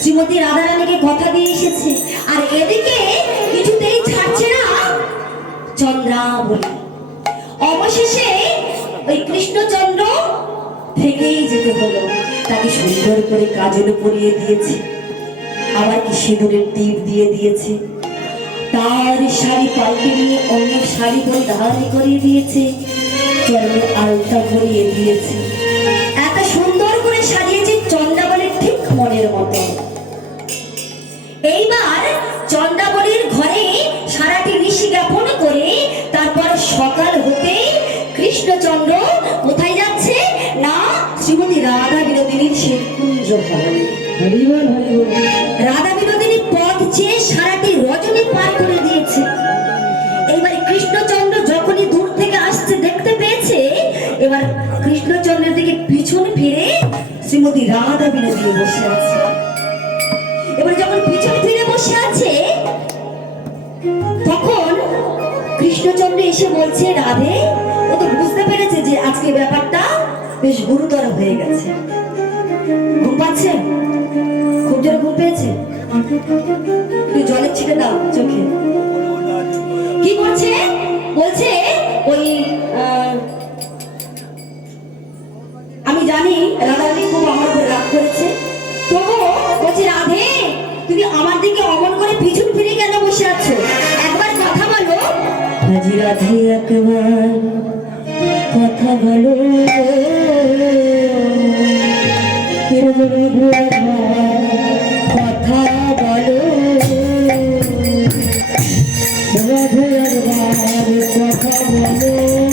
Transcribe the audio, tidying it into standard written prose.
শ্রীমতী রাধারানীকে কথা দিয়ে এসেছে, আর এদিকে কিছুতেই ছাড়ছে না চন্দ্রাবলী। অবশেষে ওই কৃষ্ণচন্দ্র থেকেই যেতে হলো। তাকে সুন্দর করে কাজল পরিয়ে দিয়েছে, আবার কি সিঁদুরের টিপ দিয়ে দিয়েছে, তার শাড়ি পাল্টে নিয়ে অন্য শাড়ি পরিধান করিয়ে দিয়েছে, চরণে আলতা পরিয়ে দিয়েছে। এত সুন্দর করে সাজিয়েছে চন্দ্রাবলীর ঠিক মনের মতো। এইবার চন্দ্রাবলীর ঘরে সারাটি ঋষি জ্ঞাপন করে তারপর সকাল হতে কৃষ্ণচন্দ্র কোথায় যাচ্ছে না শ্রীমতী রাধা বিনোদিনীর সেই কুঞ্জ ভবনে। রাধা বিনোদিনী পথ চেয়ে সারাটি রজনী পার করে দিয়েছে। এইবার কৃষ্ণচন্দ্র যখনই দূর থেকে আসছে দেখতে পেয়েছে, এবার কৃষ্ণচন্দ্রের দিকে পিছন ফিরে শ্রীমতী রাধা বিনোদিনী বসে আছে। এবার যখন পিছন ফিরে বসে আছে তখন কৃষ্ণচন্দ্র এসে বলছে, রাধে, ও তো বুঝতে পেরেছে যে আজকে ব্যাপারটা বেশ গুরুতর হয়ে গেছে। ঘুম পাচ্ছে, খুব জোরে ঘুম পেয়েছে, একটু জলের ছিটে দাও চোখে। কি করছে বলছে, ওই আমি জানি রাধারানী খুব আমার উপর রাগ করেছে, তবুও বলছে, রাধে তুমি আমার দিকে অমন করে পিছন ফিরে কেন বসে আছো, একবার কথা বলো। রাধে রাধে একবার কথা বলো, কথা বলো, রাধে একবার কথা বলো